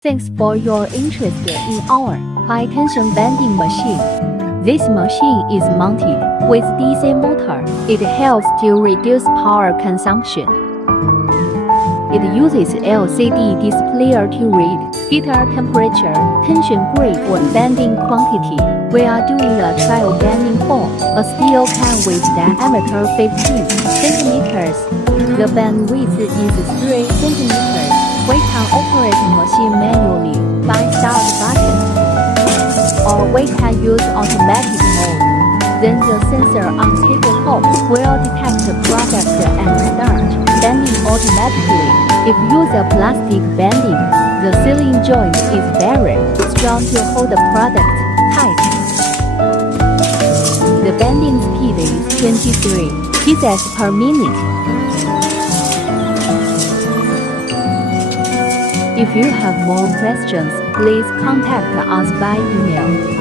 Thanks for your interest in our high-tension bending machine. This machine is mounted with DC motor. It helps to reduce power consumption. It uses LCD display to read heater temperature, tension grade, or bending quantity. We are doing a trial bending for a steel can with diameter 15 centimeters. The bend width is 3 centimeters. We can operate the machine manually by start button, or we can use automatic mode. Then the sensor on tabletop will detect the product and start bending automatically. If use a plastic bending, the sealing joint is very strong to hold the product tight. The bending speed is 23 pieces per minute. If you have more questions, please contact us by email.